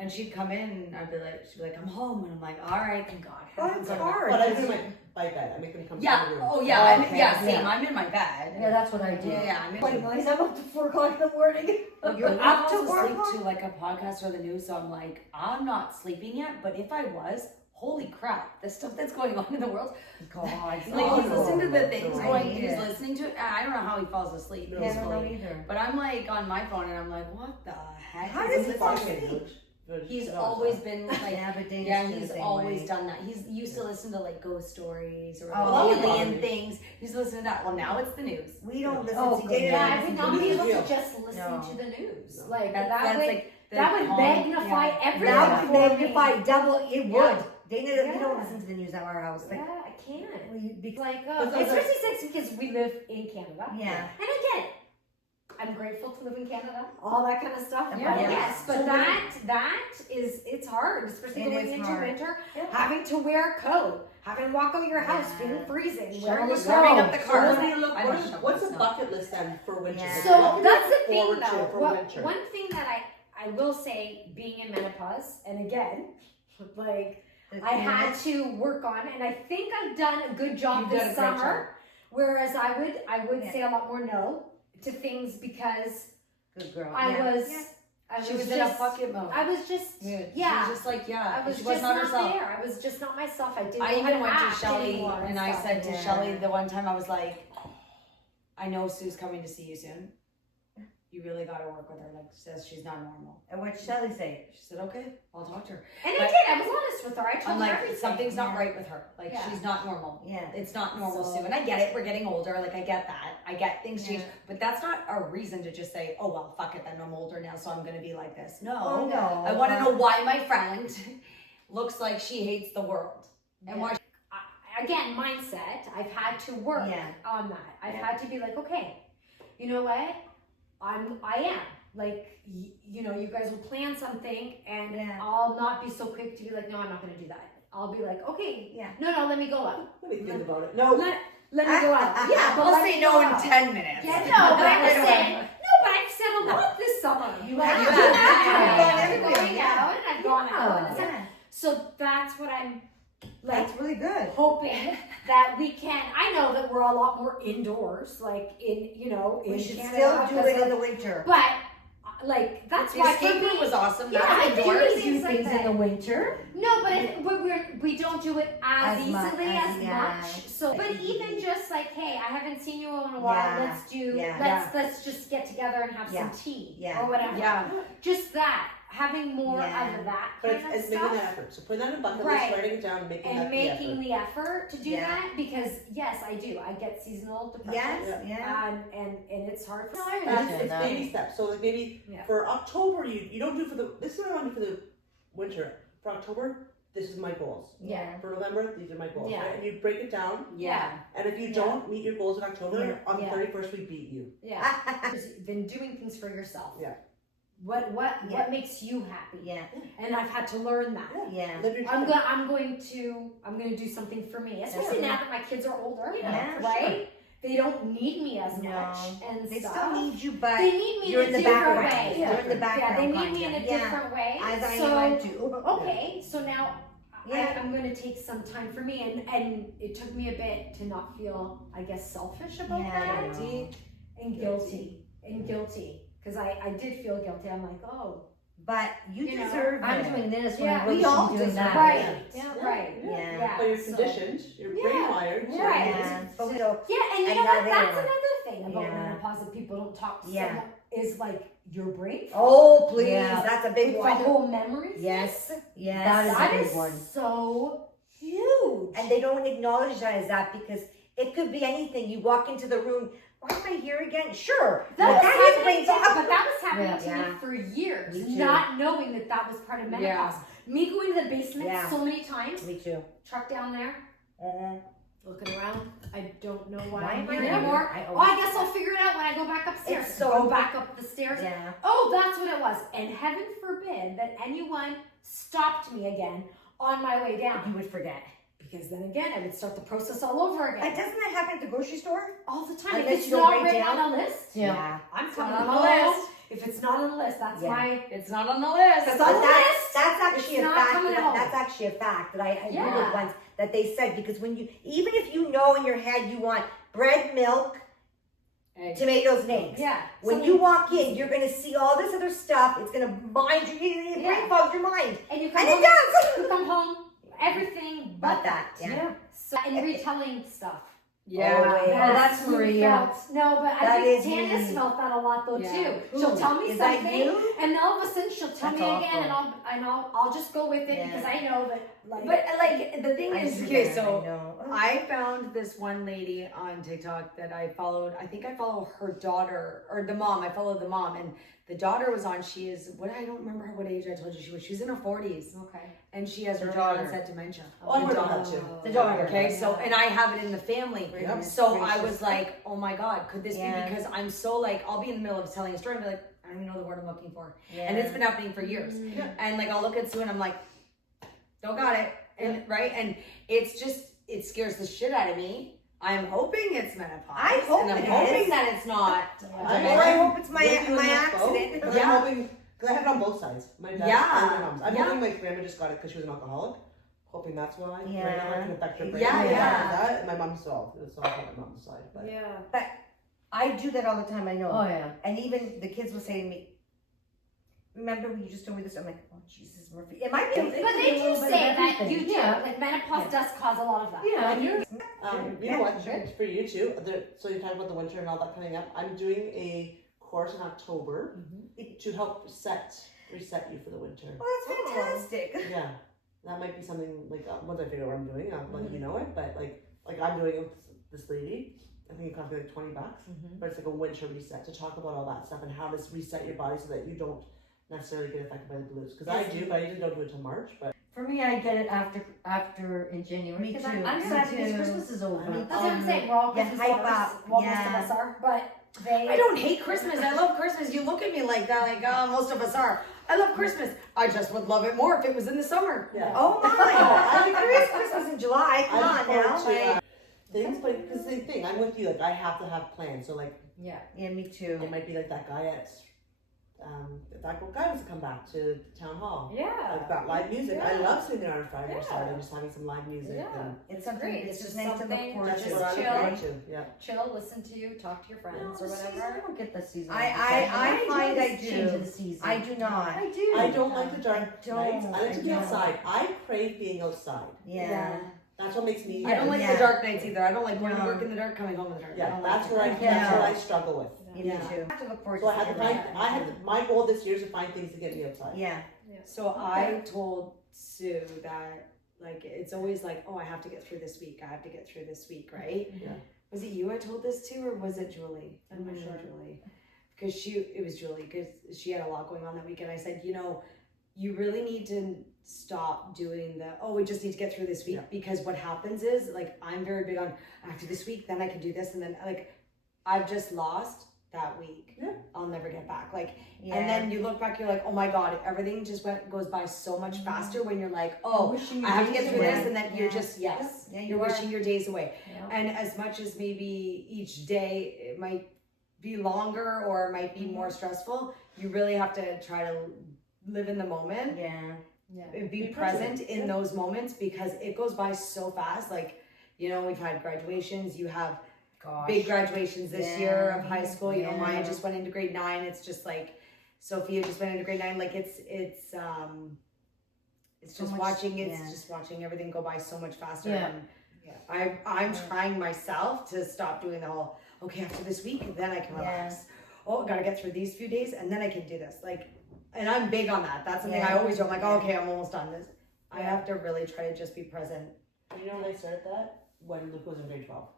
And she'd come in, and she'd be like, I'm home, and I'm like, all right, thank God. Well, it's hard. But I do it by bed. I make them come to Yeah. the room. Oh yeah. Okay. Same. I'm in my bed. Yeah, that's what I do. Yeah. I'm in Wait, Melissa, I'm up to 4 o'clock in the morning. You're But up to falls 4 asleep o'clock? to like a podcast or the news, so I'm like, I'm not sleeping yet. But if I was, holy crap, the stuff that's going on in the world. God, Like he's awful. listening to the things I going. hate He's it. listening to it. I don't know how he falls asleep No. Yeah, I don't know peacefully. either. But I'm like on my phone, and I'm like, what the heck? How is does this he fall listening to? asleep? He's always been like. Yeah, but Dana's Yeah, been the he's same always way. done that. He's used to listen to like ghost stories or Oh, alien yeah. things. He's listening to that. Well, now it's the news. We don't listen Oh, to good. Dana. Yeah, I would not be able Real. to just listen No. to the news. No. Like That's that would like the that would calm- magnify yeah. everything. That would for me. magnify double. It would. Yeah. Dana, we Yeah. don't listen to the news at our house. Like, Yeah, I can't. we, Like, But those especially since because we live in Canada. Yeah. And again, I'm grateful to live in Canada. All that kind of stuff. Yeah. But yes, but So that is it's hard, especially It going is into hard. winter, Yeah. having to wear a coat, having to walk out your house, Yeah. being freezing, Shovel wearing a the Warming coat. up the So car. what do you look? I What don't is, know. what's It's a not. bucket list then for winter? Yeah. What So do you that's look the thing, forward to though. for What, winter? one thing that I will say, being in menopause, and again, like I had to work on, and I think I've done a good job You've done this a great summer. Whereas I would Yeah. say a lot more no to things because Good girl. I Yeah. was Yeah. I She was was in a just bucket mode. I was just She yeah. was just like, yeah. I was she just was not not herself. there. I was just not myself. I didn't I know how even went to act Shelly anymore and I stuff. said to Yeah. Shelly the one time, I was like, I know Sue's coming to see you soon. You really got to work with her. Like, says she's not normal. And what did Shelly say? She said, okay, I'll talk to her. And I But- did. I was honest with her. I told I'm her like, everything. something's not Yeah. right with her. Like, Yeah. she's not normal. Yeah. It's not normal, So- Sue. And I get it. We're getting older. Like, I get that. I get things change. Yeah. But that's not a reason to just say, oh, well, fuck it. Then I'm older now, so I'm going to be like this. No. Oh, no. I want to know why my friend looks like she hates the world. And why Again, mindset. I've had to work Yeah. on that. I've Yeah. had to be like, okay, you know what? I am. Like, you know, you guys will plan something and Yeah. I'll not be so quick to be like, no, I'm not going to do that. I'll be like, okay, Yeah. no, let me go out. Let me think about it. No. Let me go out. Yeah, but I'll let say me no go in out. 10 minutes. Yeah, no, but I'm I don't saying, know. no, but I've said a lot this summer. You Like, have. I've You done have. that. You've I'm gone going everywhere. out and I've gone out. And it's like- Yeah. So that's what I'm like That's really good. hoping that we can. I know that we're a lot more indoors, like in We should Canada, still do it in the winter. but like that's The why escape for me, room was awesome. Yeah, That's I do indoors. things do like things that. in the winter. no, but we don't do it as As much, easily as- as yeah. much. So, but even just like, hey, I haven't seen you in a while. Yeah, Let's do. yeah. Let's just get together and have Yeah, some tea yeah. or whatever. Yeah. Just that, having more Yeah. of that But kind of it's making stuff. that effort. So putting that in a bucket Right. list, writing it down, making And that the making effort. the effort to do Yeah. that because yes, I do. I get seasonal depression. Yes, yeah. And it's hard for No, I That's, understand it's that. baby steps. So like maybe Yeah. for October, you don't do for the. This is what I want to do for the winter. For October, this is my goals. Yeah. For November, these are my goals. Yeah. Right? And you break it down. Yeah. And if you Yeah. don't meet your goals in October, Yeah. on the Yeah. 31st we beat you. Yeah. Been doing things for yourself. Yeah. What Yeah. what makes you happy? Yeah. And I've had to learn that. Yeah. Live your I'm truth. I'm going to do something for me, especially Yeah. now that my kids are older. Yeah, for right? They don't need me as No. much and They stuff. still need you, but They need me you're in in a the different background. way. You're in the Yeah, background. they need me in a kinda. Yeah. different way. As I so am too. okay, so now Yeah. I'm going to take some time for me, and it took me a bit to not feel, I guess, selfish about Yeah, I that know. and guilty because I did feel guilty. I'm like, oh, But you You know, deserve I'm it. doing this when Yeah, I really we all should be doing deserve that. right, Yeah. right, Yeah. yeah. But you're so- conditioned, you're Yeah. brain wired. So Right. Yeah. But we Yeah, don't. and you And know now what? they That's don't. another thing about Yeah. menopause that people don't talk to Yeah. someone is like your brain. Oh, please. Yeah. That's a big The one. whole memories. Yes. Yes. That is That a big is one. so huge. And they don't acknowledge that as that because it could be anything. You walk into the room, why am I here again? Sure. That But was that is happening brain to, fog. but that was happening Yeah. to Yeah. me for years, Me too. not knowing that that was part of menopause. Me going to the basement Yeah. so many times, Me too. truck down there, looking around. I don't know why Why I'm am I here here? anymore. I Oh, I guess I'll figure it out when I go back upstairs. It's so- go back up the stairs. Yeah. Oh, that's what it was. And heaven forbid that anyone stopped me again on my way down. You would forget. Because then again, I would start the process all over again. Like, doesn't that happen at the grocery store? All the time. If Unless it's you not write written down. on a list, Yeah. I'm It's coming not on the home. list. If it's not on the list, that's Yeah. my. It's not on the list. That's But on the list. that's actually It's a not fact. coming home. That's actually a fact that I Yeah. Googled once that they said, because when you, even if you know in your head you want bread, milk, Eggs. tomatoes, and eggs. Yeah. When So you walk in, you're gonna see all this other stuff. It's gonna mind you. It brain fogs your mind, and you come and home, it does. you come home, everything But that, yeah. Yeah. So and retelling stuff. Yeah. Oh, yeah. that's you Maria. felt- No, but I That think is Tanya's me. felt that a lot though Yeah. too. She'll tell me Is that something, you? and all of a sudden she'll tell That's me again, awful. and I'll just go with it Yeah. because I know that. Like, But like the thing I is, do okay, that, so I know. I found this one lady on TikTok that I followed. I think I follow her daughter or the mom. I follow the mom, and the daughter was on. She is what I don't remember what age I told you she was. She's in her 40s, okay. and she has The early daughter. onset dementia. Oh, I The heard about daughter. that too. The daughter. Okay, so and I have it in the family. Yep. So I was like, oh my god, could this Yeah. be because I'm so like I'll be in the middle of telling a story and be like, I don't even know the word I'm looking for, Yeah. and it's been happening for years. Yeah. And like I'll look at Sue and I'm like, don't got it, and right, and it's just it scares the shit out of me. I'm hoping it's menopause. I hope and I'm it hoping is. that it's not. Or I hope it's my with you in that boat, accident. 'cause Yeah. I'm hoping, because I have it on both sides. My dad Yeah. and my mom's. I'm Yeah. hoping my grandma just got it because she was an alcoholic. Hoping that's why. Right now it Yeah. can affect her brain. Yeah, and yeah. stuff like that. And my mom's so on my mom's side. But Yeah. I do that all the time. I know. Oh yeah. And even the kids will say to me, "Remember when you just told me this?" I'm like, "Oh Jesus, Murphy." It might be. But they do say that you do. Yeah. Like menopause does cause a lot of that. Yeah. And you're. you know what? For you too. So you're talking about the winter and all that coming up. I'm doing a course in October to help reset you for the winter. Well, that's fantastic. Yeah, that might be something like once I figure out what I'm doing, I'll let you know it. But like I'm doing it with this lady. I think it cost me like $20, but it's like a winter reset to talk about all that stuff and how to reset your body so that you don't necessarily get affected by the blues. Because I do, but I usually don't do it till March. But For me, I get it after in January. Me Because too. I'm Me sad too. because Christmas is over. Me That's what I'm saying. We're all Yeah, Christmas hype lovers. up. Well, most Yeah. of us are, but they. I don't hate Christmas. I love Christmas. You look at me like that, like most of us are. I love Christmas. I just would love it more if it was in the summer. yeah. Oh my! There is Christmas in July. Come I on look now. forward to things, but because the thing, I'm with you. Like I have to have plans. So like Yeah. Yeah, me too. it might be like that guy at if that guy was to come back to town hall. Yeah. Like that live music. I Yeah. love sitting there on a Friday or Yeah. Saturday just having some live music. Yeah. And It's something. great. It's It's just just nice to look something- forward that's to. what I look chill. forward to. Yeah. Chill, listen to you, talk to your friends or The season, I whatever. don't get the season. I find I Change do. of the season. I do not. I do. I don't like the dark I don't. nights. I like to be I don't. outside. I crave being outside. Yeah. That's what makes me. I don't like Yeah. the dark nights either. I don't like going to No. work in the dark, coming home in the dark. I Yeah, don't that's like where I. it. That's what I struggle with. Me Yeah. too. I have to look forward So I to have to something. find. I have my goal this year is to find things to get me outside. Yeah. So I told Sue that like it's always like, oh, I have to get through this week. I have to get through this week, right? Yeah. Was it you I told this to, or was it Julie? I'm not sure. Julie, because it was Julie because she had a lot going on that week, and I said, you really need to stop doing we just need to get through this week, Yeah. because what happens is like I'm very big on after this week, then I can do this, and then like I've just lost that week. Yeah. I'll never get back. Like. Yeah. And then you look back, you're like, oh my God, everything just goes by so much faster when you're like, oh, Wishing I have to days get through away. this, and then you're Yeah. just, yes, Yeah, you you're are. wishing your days away. Yeah. And as much as maybe each day it might be longer or it might be more stressful, you really have to try to live in the moment Yeah. Yeah. and be Be present present, in those moments, because it goes by so fast. Like, we've had graduations, you have Gosh. big graduations this Yeah. year of high school. Yeah. Maya just went into grade 9. It's just like Sophia just went into grade 9. Like it's So just much- watching. It's yeah. just watching everything go by so much faster. Yeah. And I'm trying myself to stop doing the whole. Okay, after this week, then I can relax. Oh, gotta get through these few days, and then I can do this. Like, and I'm big on that. That's something I Yeah. always do. I'm like, oh, okay, I'm almost done. This. I have to really try to just be present. You know when I started that? When Luke was in grade 12.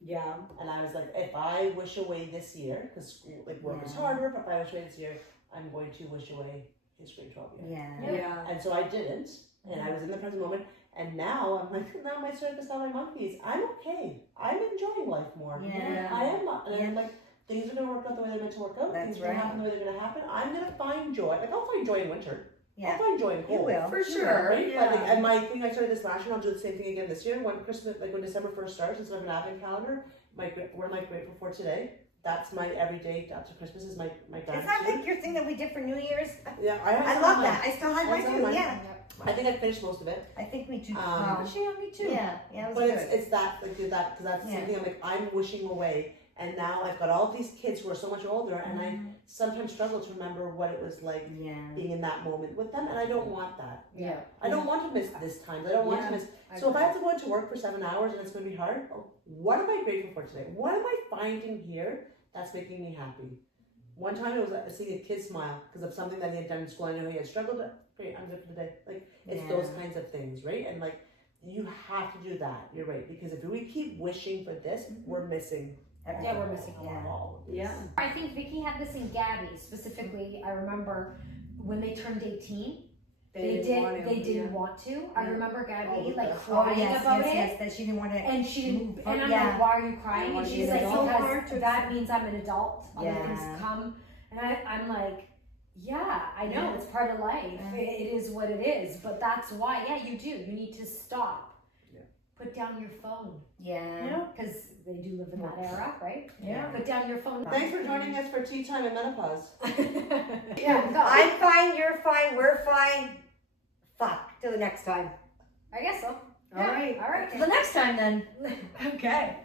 Yeah. And I was like, if I wish away this year, because school, like work is Yeah. harder, but if I wish away this year, I'm going to wish away his grade 12 year. Yeah. Yeah. And so I didn't, and I was in the present moment, and now I'm like, now my circus, now my monkeys. I'm okay. I'm enjoying life more. Yeah. I am not, and I'm like, things are going to work out the way they're meant to work out. That's things are going right. to happen the way they're going to happen. I'm going to find joy. Like, I'll find joy in winter. Yeah. I'll find joy in You cold. will. For You sure. Right? Yeah. But like, and my thing I started this last year, and I'll do the same thing again this year. When Christmas, like when December 1st starts, instead of an advent calendar, what am I grateful for today? that's my everyday up to Christmas is my Is gratitude. that like your thing that we did for New Year's? Yeah, I love that. I still have I mine still too. have mine. Yeah. I think I finished most of it. I think me too. Actually, yeah, me too. Yeah, it was But good. it's that, like, that, because that's the Yeah. same thing. I'm like, I'm wishing away. And now I've got all these kids who are so much older, and I sometimes struggle to remember what it was like Yeah. being in that moment with them, and I don't want that. Yeah. I don't want to miss this time. I don't want to miss. So if I have to go into work for 7 hours and it's going to be hard, what am I grateful for today? What am I finding here that's making me happy? One time it was seeing a kid smile because of something that he had done in school. I know he had struggled. Great, I'm good for the day. Like, it's those kinds of things, right? And like, you have to do that. You're right, because if we keep wishing for this, we're missing. Yeah, we're missing all of this. Yeah. I think Vicky had this in Gabby specifically. I remember when they turned 18, they didn't want to. I remember Gabby like crying about it. that she didn't want to. And she didn't, and I'm Yeah. like, why are you crying? wanna And be she's an like, adult. because that means I'm an adult. Other Yeah. things come. And I'm like, yeah, I know, it's part of life. It is what it is. But that's why, you do. You need to stop. Yeah. Put down your phone. Yeah. Because they do live in that era, right? Yeah. Put down your phone. Thanks for joining us for Tea Time in Menopause. I'm fine. You're fine. We're fine. Fuck. Till the next time. I guess so. All right. All right. Till the next time then. Okay.